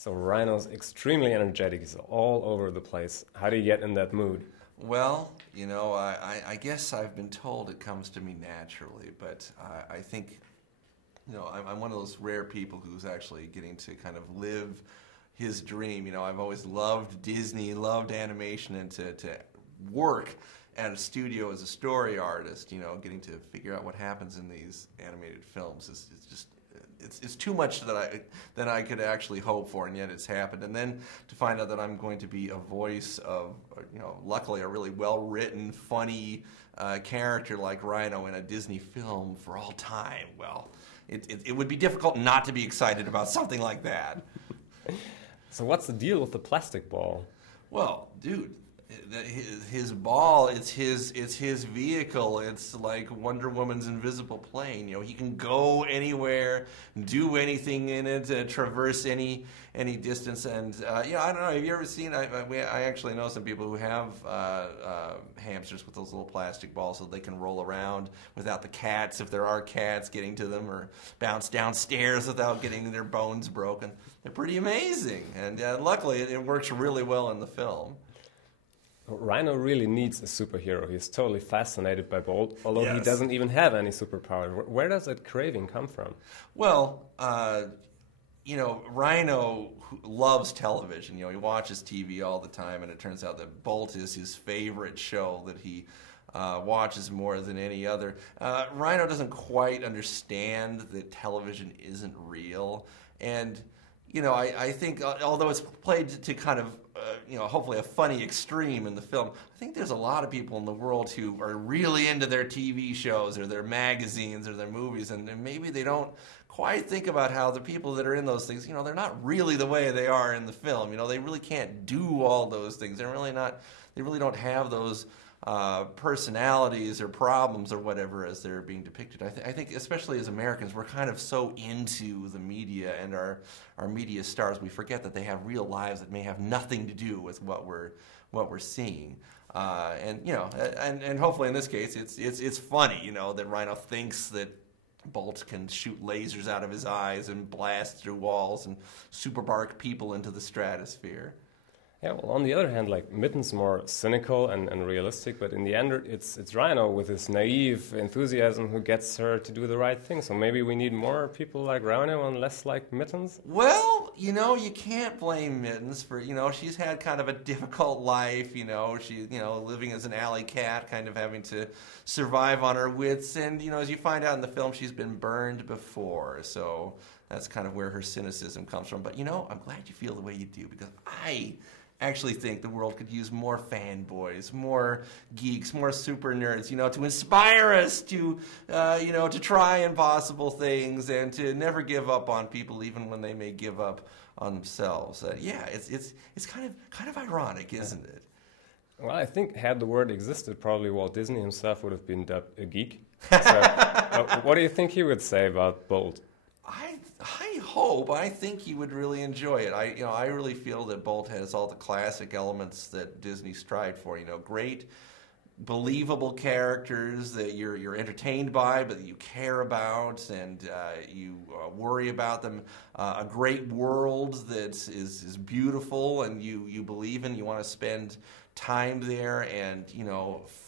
So Rhino's extremely energetic. He's all over the place. How do you get in that mood? Well, I guess I've been told it comes to me naturally, but I think, I'm one of those rare people who's actually getting to kind of live his dream. I've always loved Disney, loved animation, and to work at a studio as a story artist, getting to figure out what happens in these animated films is just it's too much that I could actually hope for, and yet it's happened. And then to find out that I'm going to be a voice of, luckily a really well-written, funny character like Rhino in a Disney film for all time, well, it would be difficult not to be excited about something like that. So what's the deal with the plastic ball? Well, dude, his ball, it's his vehicle. It's like Wonder Woman's invisible plane. He can go anywhere, do anything in it, traverse any distance. And I don't know. Have you ever seen? I actually know some people who have hamsters with those little plastic balls, so they can roll around without the cats, if there are cats, getting to them, or bounce downstairs without getting their bones broken. They're pretty amazing, and luckily it works really well in the film. Rhino really needs a superhero. He's totally fascinated by Bolt, although Yes. he doesn't even have any superpower. Where does that craving come from? Well, Rhino loves television. He watches TV all the time, and it turns out that Bolt is his favorite show that he watches more than any other. Rhino doesn't quite understand that television isn't real, and I think, although it's played to kind of, hopefully a funny extreme in the film, I think there's a lot of people in the world who are really into their TV shows or their magazines or their movies, and maybe they don't quite think about how the people that are in those things, they're not really the way they are in the film. They really can't do all those things. They really don't have those personalities or problems or whatever as they're being depicted. I think especially as Americans, we're kind of so into the media and our media stars, we forget that they have real lives that may have nothing to do with what we're seeing. And hopefully in this case it's funny, that Rhino thinks that Bolt can shoot lasers out of his eyes and blast through walls and super bark people into the stratosphere. Yeah, well, on the other hand, like Mitten's more cynical and realistic, but in the end, it's Rhino with his naive enthusiasm who gets her to do the right thing. So maybe we need more people like Rhino and less like Mittens? Well, you can't blame Mittens for, she's had kind of a difficult life, she, living as an alley cat, kind of having to survive on her wits. And, as you find out in the film, she's been burned before. So that's kind of where her cynicism comes from. But, I'm glad you feel the way you do, because I actually think the world could use more fanboys, more geeks, more super nerds, to inspire us to try impossible things and to never give up on people, even when they may give up on themselves. It's kind of ironic, isn't it? Well, I think had the word existed, probably Walt Disney himself would have been dubbed a geek. So, what do you think he would say about Bolt? I think he would really enjoy it. I really feel that Bolt has all the classic elements that Disney strived for. Great, believable characters that you're entertained by, but that you care about and you worry about them. A great world that is beautiful and you believe in. You want to spend time there, and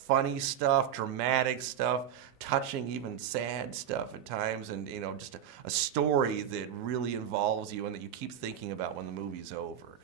funny stuff, dramatic stuff, touching, even sad stuff at times, and just a story that really involves you and that you keep thinking about when the movie's over.